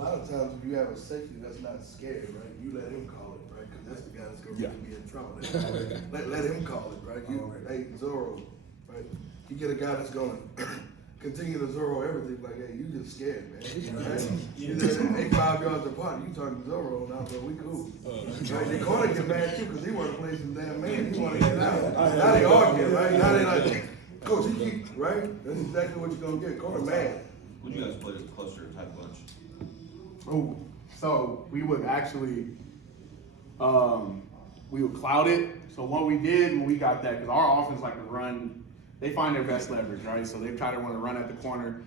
lot of times if you have a safety that's not scared, right, you let him call it, right? Because that's the guy that's going to really be in trouble. let him call it, right? Hey, Zorro, right? You get a guy that's going to continue to Zorro everything, like, hey, you just scared, man. Right? You know, they 5 yards apart, you talking Zorro now, but we cool. Right? They corner get mad too because he want to play some damn man. He want to get out. Now they arguing, right? Now they like, coach, you keep, right? That's exactly what you're going to get. Corner mad. Would you guys play a closer type bunch? Oh, so we would actually, we would cloud it. So what we did when we got that, because our offense like to run, they find their best leverage, right? So they try to want to run at the corner.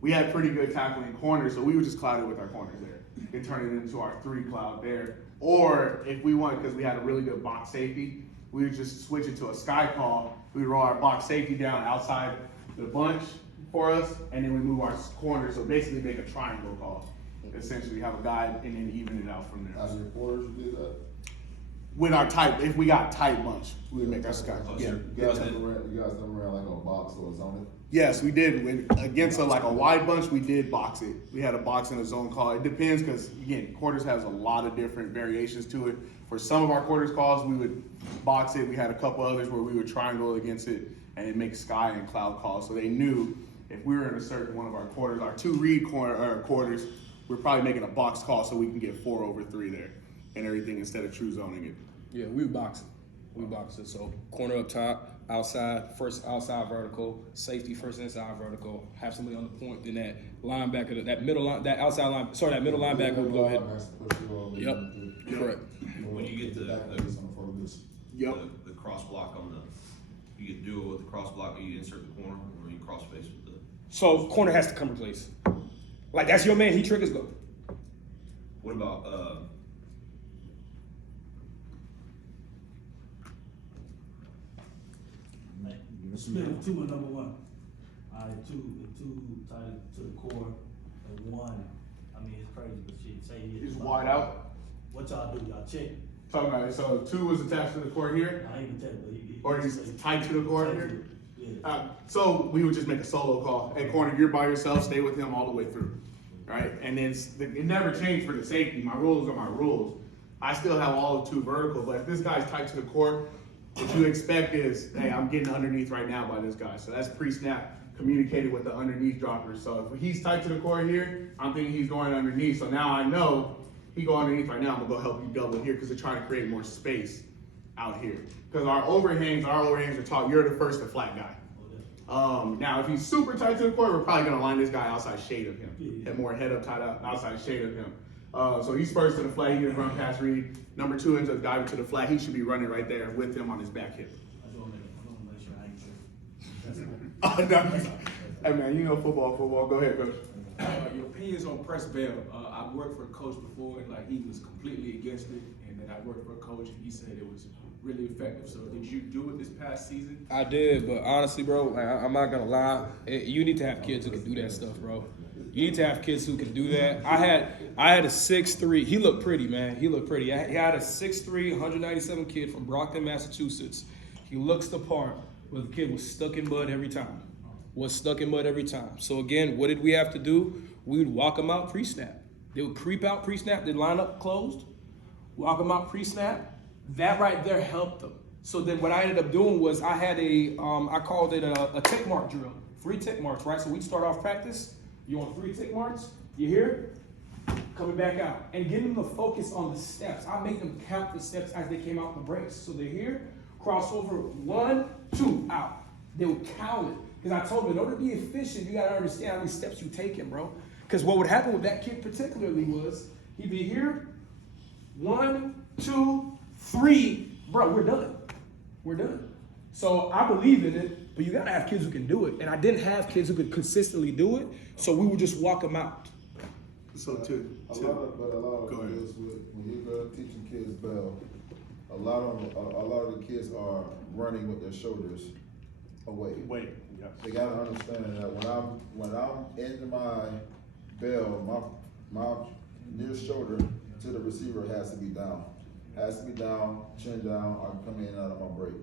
We had pretty good tackling corners, so we would just cloud it with our corners there and turn it into our 3 cloud there. Or if we wanted, because we had a really good box safety, we would just switch it to a sky call. We would roll our box safety down outside the bunch for us, and then we move our corner. So basically make a triangle call. Essentially have a guy and then even it out from there. As your quarters, you did that? With our type, if we got tight bunch, we would make our sky. Yeah. You guys come around like a box or a zone? Yes, we did. Against like a wide bunch, we did box it. We had a box and a zone call. It depends because, again, quarters has a lot of different variations to it. For some of our quarters calls, we would box it. We had a couple others where we would triangle against it and it make sky and cloud calls. So they knew if we were in a certain one of our quarters, our 2 read quarters, we're probably making a box call so we can get 4 over 3 there and everything instead of true zoning it. Yeah, we box it. We box it. So corner up top, outside, first outside vertical, safety first inside vertical, have somebody on the point, then that linebacker, that middle line, that outside line, sorry, that middle linebacker will go ahead. Yep, correct. When you get the Yep. cross block on the, you get duo with the cross block, or you insert the corner, or you cross face with the. So corner has to come in place. Like that's your man, he triggers go. What about Split of 2 and number 1. All right, two tight to the core, and 1. I mean, it's crazy, but shit, say He's wide out. What y'all do? Y'all check? Talking about it. So 2 was attached to the core here, I ain't even tell you, or he's tight to the core here. Yeah. So we would just make a solo call. Hey, corner, you're by yourself. Stay with him all the way through, right? And then it never changed for the safety. My rules are my rules. I still have all of 2 vertical, but if this guy's tight to the core, what you expect is, hey, I'm getting underneath right now by this guy. So that's pre-snap communicated with the underneath dropper. So if he's tight to the core here, I'm thinking he's going underneath. So now I know he go underneath right now. I'm gonna go help you double here because they're trying to create more space out here. Because our overhangs are taught, you're the first to flat guy. Now if he's super tight to the core, we're probably gonna line this guy outside shade of him. And more head up, tied up, outside shade of him. So he's first to the flat, he gets run pass read. Number 2 ends up diving to the flat. He should be running right there with him on his back hip. I just want to make sure I ain't tripping. Hey man, you know football. Go ahead, coach. Your opinions on press bail. I worked for a coach before, and like he was completely against it. And then I worked for a coach, and he said it was really effective. So did you do it this past season? I did, but honestly, bro, like, I'm not gonna lie. You need to have kids who can do that stuff, bro. You need to have kids who can do that. I had a 6'3". He looked pretty, man. He looked pretty. He had a 6'3", 197 kid from Brockton, Massachusetts. He looks the part, but the kid was stuck in mud every time. So again, what did we have to do? We would walk them out pre-snap. They would creep out pre-snap. They'd line up closed. Walk them out pre-snap. That right there helped them. So then what I ended up doing was I had I called it a tick mark drill. 3 tick marks, right? So we'd start off practice. You want 3 tick marks? You here? Coming back out. And getting them to focus on the steps. I make them count the steps as they came out the brace. So they're here, crossover, 1, 2, out. They would count it. Because I told them, in order to be efficient, you got to understand how many steps you're taking, bro. Because what would happen with that kid particularly was, he'd be here, 1, 2, 3, bro, we're done. So I believe in it, but you gotta have kids who can do it. And I didn't have kids who could consistently do it, so we would just walk them out. So two. A lot of kids, when you're teaching kids bell, a lot of the kids are running with their shoulders away. Wait. Yeah. They gotta understand that when I'm in my bell, my near shoulder to the receiver has to be down. Chin down, I'm coming in and out of my break.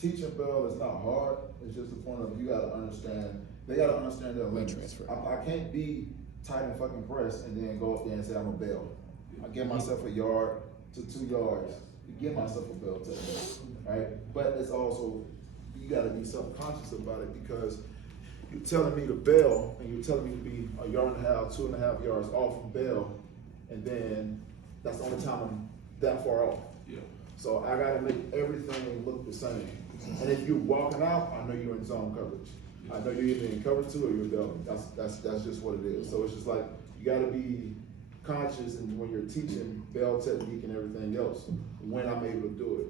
Teaching bell is not hard, it's just the point of you gotta understand, they gotta understand their limits. I can't be tighten fucking press, and then go up there and say I'm a bail. I give myself a yard to 2 yards to give myself a bail technique, right? But it's also, you gotta be self-conscious about it because you're telling me to bail and you're telling me to be a yard and a half, 2.5 yards off from bail, and then that's the only time I'm that far off. Yeah. So I gotta make everything look the same. And if you're walking out, I know you're in zone coverage. I know you're either in cover 2 or you're bailing. That's just what it is. So it's just like, you gotta be conscious and when you're teaching bail technique and everything else, when I'm able to do it,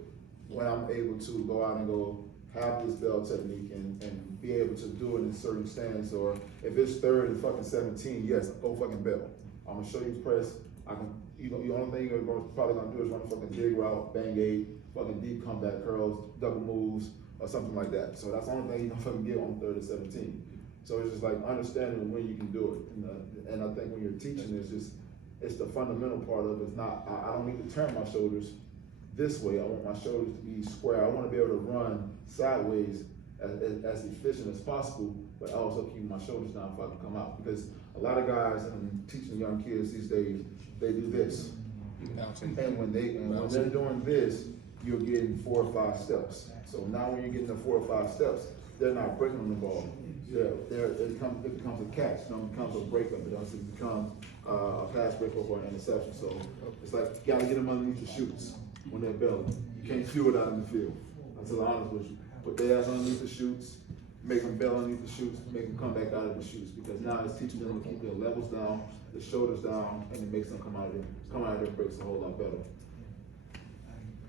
when I'm able to go out and go have this bail technique and be able to do it in certain stands, or if it's 3rd and fucking 17, yes, go fucking bail. I'm gonna show you press. The only thing you're probably gonna do is run a fucking dig route, bang 8, fucking deep comeback curls, double moves, or something like that. So that's the only thing you're gonna fucking get on 3rd and 17. So it's just like understanding when you can do it. And I think when you're teaching, it's the fundamental part of it. It's not, I don't need to turn my shoulders this way. I want my shoulders to be square. I want to be able to run sideways as efficient as possible, but also keep my shoulders down if I can come out. Because a lot of guys, and teaching young kids these days, they do this. And when they're doing this, you're getting 4 or 5 steps. So now when you're getting the 4 or 5 steps, they're not breaking on the ball. It becomes a catch, it becomes a breakup, it doesn't become a pass breakup or an interception. So it's like, you gotta get them underneath the chutes when they're bailing. You can't fuel it out in the field. That's the honest with you. Put their ass underneath the chutes, make them bail underneath the chutes, make them come back out of the chutes, because now it's teaching them to keep their levels down, the shoulders down, and it makes them come out of their breaks a whole lot better.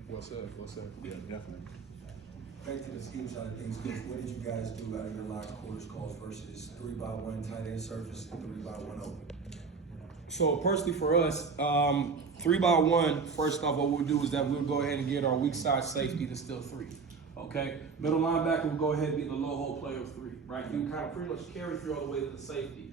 What's up? Yeah, definitely. Back to the scheme side of things, Coach, what did you guys do out of your live quarters calls versus 3x1 tight end surface and 3x1 open? So personally for us, 3x1, first off, what we'll do is that we'll go ahead and get our weak side safety to still 3. Okay? Middle linebacker will go ahead and be the low hole player of 3, right? He will kind of pretty much carry through all the way to the safety.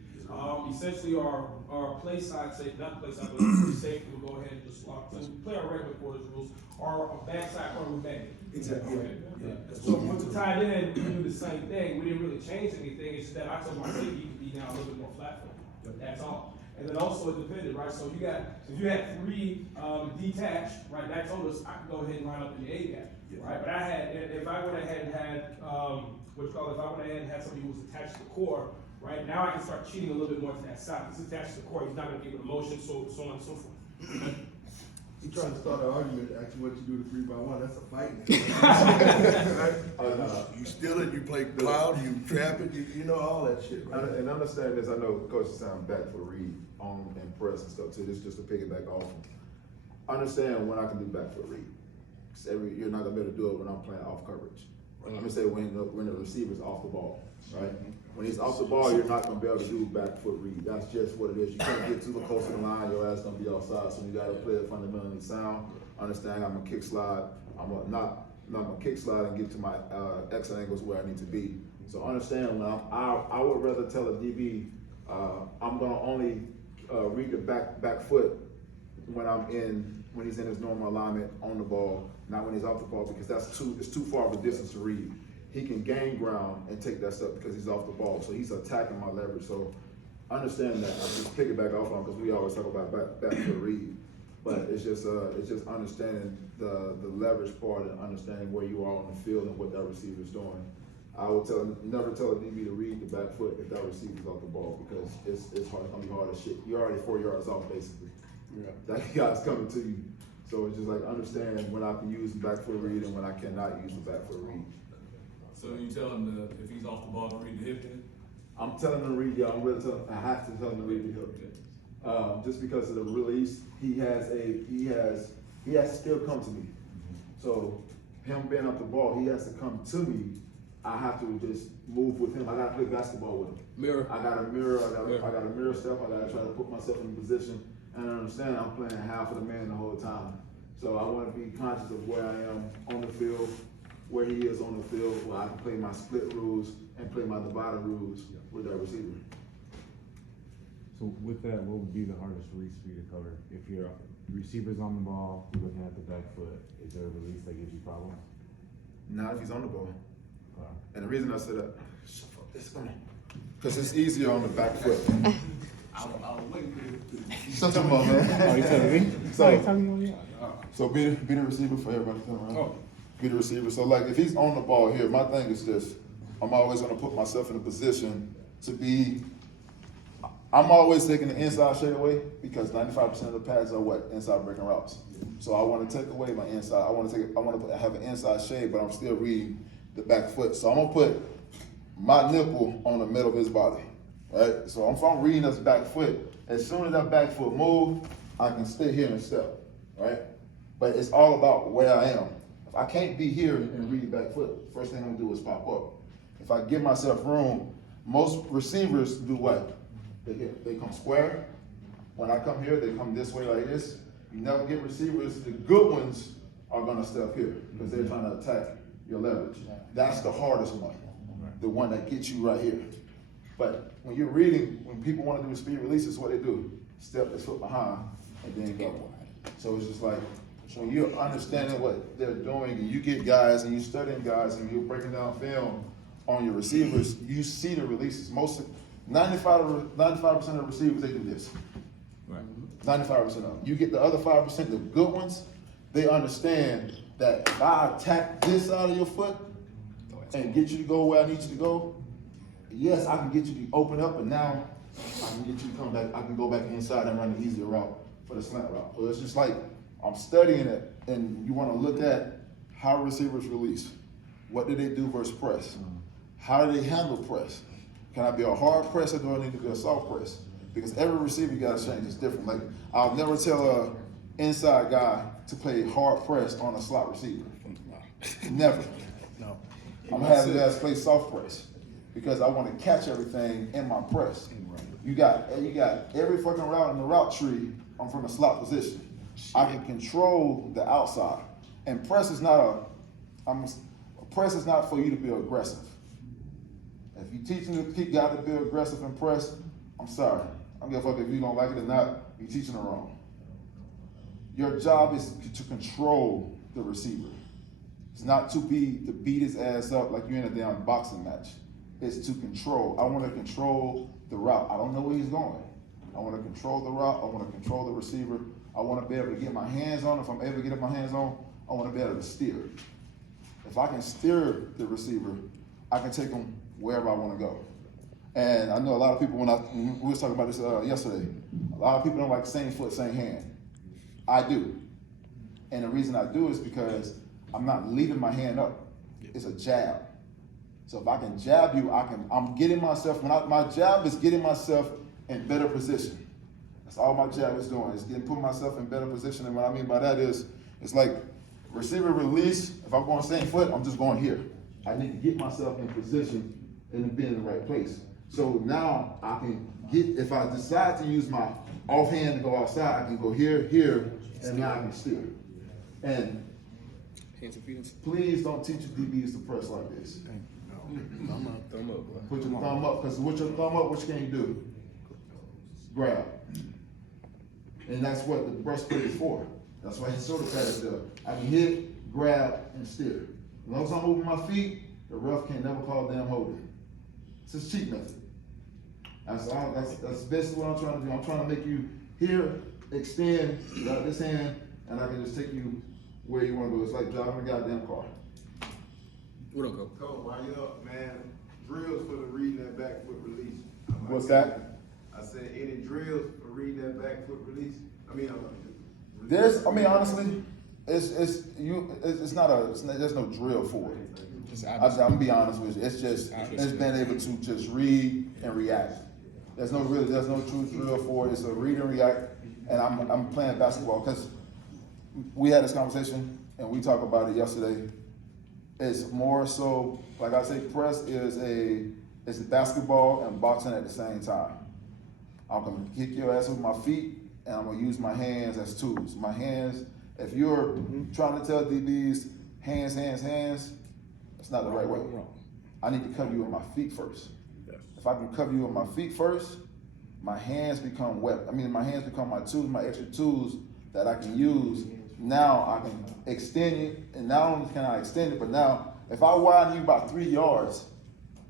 Essentially our play side safety, not play side, but free safety will go ahead and just lock to play our regular quarters rules. Our backside corner will bang. Exactly. Okay. Yeah. So with the tight end, we do the same thing. We didn't really change anything. It's just that I told my safety you can be now a little bit more flat footed. That's all. And then also it depended, right? So you got, if you had 3 detached, right? That told us I could go ahead and line up in the A gap, right? But I had, if I would have had if I would have had somebody who was attached to the core, right? Now I can start cheating a little bit more to that side. He's attached to the core. He's not going to give it a motion, so on and so forth. He trying to start an argument, actually what you do to 3x1, that's a fight. Right? You steal it, you play cloud, you trap it, you know all that shit, right? And understand this, I know Coach is sounding back for Reed on and press and stuff too. This is just to piggyback off. Understand when I can do back for Reed. You're not gonna be able to do it when I'm playing off coverage. Right? I'm gonna say when the receiver's off the ball, right? When he's off the ball, you're not gonna be able to do back foot read. That's just what it is. You can't get too close to the line, your ass gonna be outside. So you gotta play it fundamentally sound. Understand I'm gonna kick slide. I'm gonna kick slide and get to my exit angles where I need to be. So understand when I would rather tell a DB I'm gonna only read the back foot when he's in his normal alignment on the ball, not when he's off the ball, because it's too far of a distance to read. He can gain ground and take that step because he's off the ball, so he's attacking my leverage. So understand that. I'm just picking back off on because we always talk about back foot read, but it's just understanding the leverage part and understanding where you are on the field and what that receiver is doing. I would never tell a DB to read the back foot if that receiver's off the ball, because it's gonna be hard as shit. You're already 4 yards off basically. Yeah. That guy's coming to you. So it's just like understand when I can use the back foot read and when I cannot use the back foot read. So you tell him if he's off the ball to read the hip then? I'm telling him to read, I'm really telling him, I have to tell him to read the hip. Just because of the release, he has to still come to me. So him being up the ball, he has to come to me. I have to just move with him. I gotta play basketball with him. Mirror. I got a mirror, I got a mirror step, I gotta try to put myself in a position and understand I'm playing half of the man the whole time. So I wanna be conscious of where I am on the field, where he is on the field, where I can play my split rules and play my divided rules with that receiver. So with that, what would be the hardest release for you to cover? If your receiver's on the ball, you're looking at the back foot, is there a release that gives you problems? Not if he's on the ball. And the reason I said that, because it's easier on the back foot. I was waiting for this. Shut your mouth, man. Oh, you telling me? So- Oh, you telling me? So be the receiver for everybody coming around. Oh. Be the receiver. So like if he's on the ball here, my thing is this. I'm always gonna put myself in a position to be, I'm always taking the inside shade away because 95% of the pads are what? Inside breaking routes. So I wanna take away my inside. I wanna have an inside shade, but I'm still reading the back foot. So I'm gonna put my nipple on the middle of his body, right? So if I'm reading this back foot, as soon as that back foot move, I can stay here and step, right? But it's all about where I am. If I can't be here and read back foot, first thing I'm gonna do is pop up. If I give myself room, most receivers do what? They come square. When I come here, they come this way like this. You never get receivers. The good ones are gonna step here because they're trying to attack your leverage. That's the hardest one, the one that gets you right here. But when you're reading, when people want to do speed releases, what they do? Step their foot behind and then go. So it's just like, when you're understanding what they're doing and you get guys and you're studying guys and you're breaking down film on your receivers, you see the releases. 95% of receivers, they do this. Right. 95% of them. You get the other 5%, the good ones, they understand that if I attack this side of your foot and get you to go where I need you to go, yes, I can get you to open up, but now I can get you to come back, I can go back inside and run the easier route for the slant route. So it's just like, I'm studying it, and you wanna look at how receivers release. What do they do versus press? How do they handle press? Can I be a hard press or do I need to be a soft press? Because every receiver you gotta change is different. Like, I'll never tell a inside guy to play hard press on a slot receiver. Never. No. I'm having guys play soft press because I wanna catch everything in my press. You got every fucking route in the route tree, I'm from a slot position. I can control the outside. And press is not for you to be aggressive. If you're teaching the guy to be aggressive and press, I'm sorry. I don't give a fuck if you don't like it or not, you're teaching it wrong. Your job is to control the receiver. It's not to beat his ass up like you're in a damn boxing match. It's to control. I want to control the route. I don't know where he's going. I want to control the route. I want to control the receiver. I want to be able to get my hands on. If I'm able to get my hands on, I want to be able to steer. If I can steer the receiver, I can take him wherever I want to go. And I know a lot of people, when we were talking about this yesterday, a lot of people don't like same foot, same hand. I do. And the reason I do is because I'm not leaving my hand up. It's a jab. So if I can jab you, I'm getting myself, my jab is getting myself in better position. That's all my jab is doing, is putting myself in better position. And what I mean by that is, it's like receiver release, if I'm going same foot, I'm just going here. I need to get myself in position and be in the right place. So now I can get, if I decide to use my offhand to go outside, I can go here, here, and now I can steer. And Hands and feet. please don't teach your DBs to press like this. Thumb up, bro. Put your thumb up, because with your thumb up, what you can do? Grab. And that's what the breastplate is for. That's why his shoulder pad is there. I can hit, grab, and steer. As long as I'm moving my feet, the ref can never call damn holding. It's his cheat method. That's basically what I'm trying to do. I'm trying to make you here, extend, grab this hand, and I can just take you where you want to go. It's like driving a goddamn car. What up, Coach? Coach, while you up, man, drills for the reading that back foot release. What's that? I said, any drills for reading that back foot release? Honestly, there's no drill for it. I'm gonna be honest with you. It's being able to just read and react. There's no true drill for it. It's a read and react. And I'm playing basketball because we had this conversation and we talked about it yesterday. It's more so, like I say, press is basketball and boxing at the same time. I'm gonna kick your ass with my feet and I'm gonna use my hands as tools. My hands, if you're trying to tell DBs, hands, that's not the right way. I need to cover you with my feet first. If I can cover you with my feet first, my hands become my hands become my tools, my extra tools that I can use. Now I can extend it, and not only can I extend it, but now if I widen you about 3 yards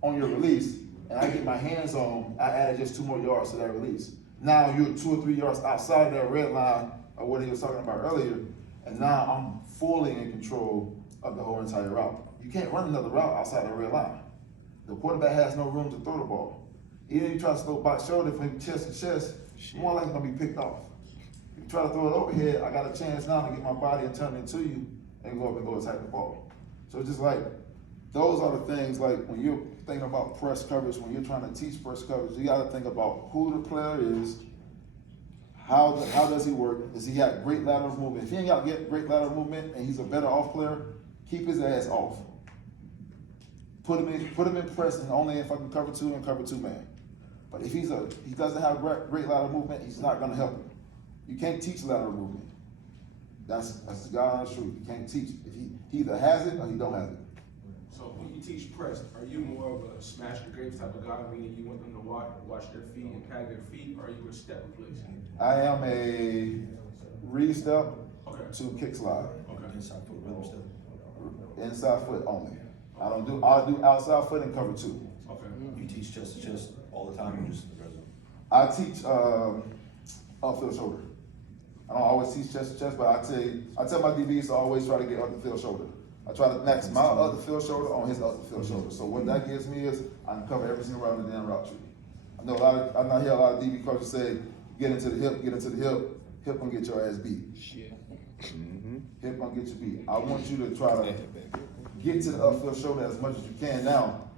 on your release, and I get my hands on, I added just 2 more yards to that release. Now you're 2 or 3 yards outside that red line of what he was talking about earlier, and now I'm fully in control of the whole entire route. You can't run another route outside the red line. The quarterback has no room to throw the ball. Even if you try to throw box shoulder from chest to chest, more likely gonna be picked off. If you try to throw it overhead, I got a chance now to get my body and turn it to you and go up and go attack the ball. So it's just like, those are the things, like when you're thinking about press coverage, when you're trying to teach press coverage, you gotta think about who the player is, how does he work, does he got great lateral movement? If he ain't got great lateral movement and he's a better off player, keep his ass off. Put him in press and only in fucking cover 2 and cover 2 man. But if he doesn't have great lateral movement, he's not gonna help him. You can't teach lateral movement. That's the God's truth. You can't teach. If he either has it or he don't have it. So when you teach press, are you more of a smash the grapes type of guy, meaning you want them to watch their feet and pad their feet, or are you a step replace? I am a read step Okay. to kick slide. Okay. Inside foot rhythm step. Inside foot only. I'll do outside foot and cover 2. Okay. You teach chest to chest all the time, or just in the red zone? I teach upfield shoulder. I don't always teach chest to chest, but I tell my DBs to always try to get upfield shoulder. I try to max my upfield shoulder on his upfield shoulder. So what that gives me is I can cover every single route in the damn route tree. I hear a lot of DB coaches say, get into the hip, hip gonna get your ass beat. Shit. Hip gonna get you beat. I want you to try to get to the upfield shoulder as much as you can. Now,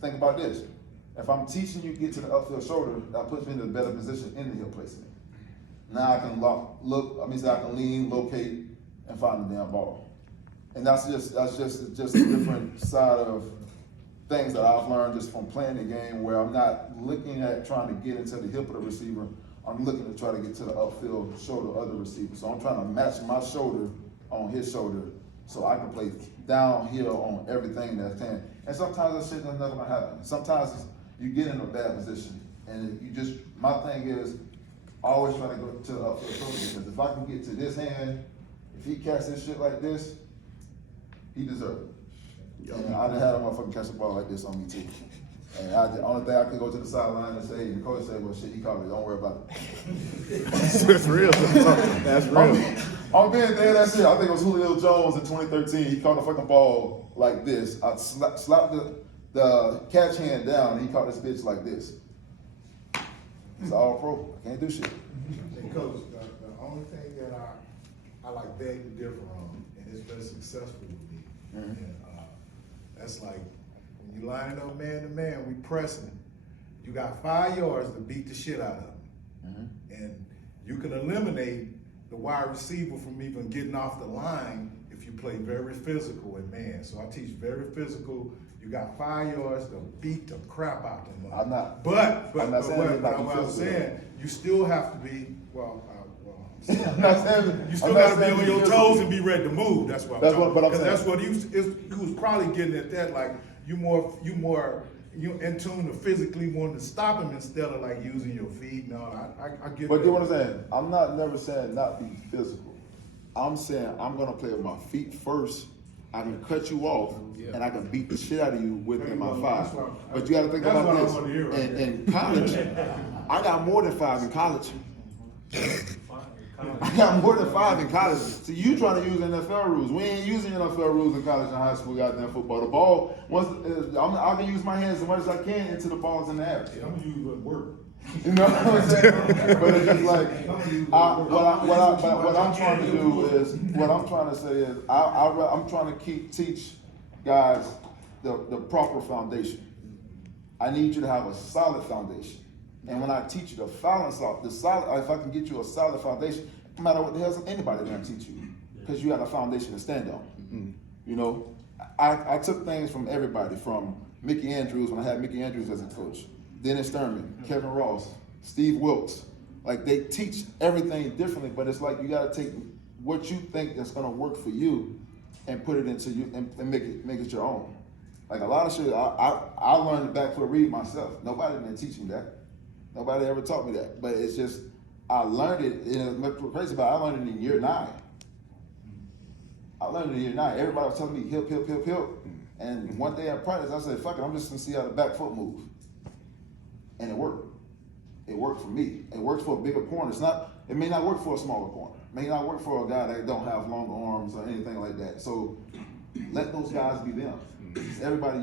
think about this. If I'm teaching you get to the upfield shoulder, that puts me in a better position in the hip placement. Now I can I can lean, locate, and find the damn ball. And that's just a different side of things that I've learned just from playing the game, where I'm not looking at trying to get into the hip of the receiver. I'm looking to try to get to the upfield shoulder of the receiver. So I'm trying to match my shoulder on his shoulder so I can play downhill on everything that I can. And sometimes that shit is never gonna happen. Sometimes you get in a bad position, and my thing is always trying to go to the upfield shoulder, because if I can get to this hand, if he catches this shit like this, he deserves it. And I done had a motherfucker catch a ball like this on me too. And the only thing I could go to the sideline and say, the coach said, well, shit, he called it, don't worry about it. That's real. That's real. I'm being dead, that's it. I think it was Julio Jones in 2013. He caught a fucking ball like this. I slapped the catch hand down, and he caught this bitch like this. It's all pro. I can't do shit. And coach, the only thing that I like beg to differ on, and it's been successful with me, and that's like, when you line up man to man, we pressing, you got 5 yards to beat the shit out of them. And you can eliminate the wide receiver from even getting off the line if you play very physical in man. So I teach very physical. You got 5 yards to beat the crap out of them. I'm not. But I'm not saying what like I'm you saying, you still have to be, I'm not saying, you still gotta be on your toes and be ready to move. That's what I'm talking but I'm about. saying. That's what he was probably getting at that, like, you in tune to physically wanting to stop him instead of like using your feet. No, I get But that. you know what I'm saying? I'm not never saying not be physical. I'm saying I'm gonna play with my feet first. I can cut you off, and I can beat the shit out of you within my 5. But you gotta think That's about what I this. wanna hear right In college, I got more than 5 in college. I got more than 5 in college. So you trying to use NFL rules. We ain't using NFL rules in college and high school, goddamn football. The ball, I can use my hands as much as I can into the balls in the air. Yeah, I'm gonna use what work. You know what I'm saying? But it's just like, what I'm trying to do is, what I'm trying to say is, I'm trying to teach guys the proper foundation. I need you to have a solid foundation. And when I teach you the solid, if I can get you a solid foundation, no matter what the hell anybody gonna teach you, because you got a foundation to stand on. You know, I took things from everybody, from Mickey Andrews, when I had Mickey Andrews as a coach, Dennis Thurman, Kevin Ross, Steve Wilkes. Like, they teach everything differently, but it's like you gotta take what you think that's gonna work for you and put it into you and make it your own. Like, a lot of shit, I learned the back foot read myself. Nobody didn't teach me that. Nobody ever taught me that. But it's just, I learned it, and it's crazy about it, I learned it in year 9. I learned it in year 9. Everybody was telling me hip, hip, hip, hip. And one day at practice, I said, fuck it, I'm just gonna see how the back foot moves. And it worked. It worked for me. It works for a bigger corner. It may not work for a smaller corner. It may not work for a guy that don't have long arms or anything like that. So let those guys be them. Everybody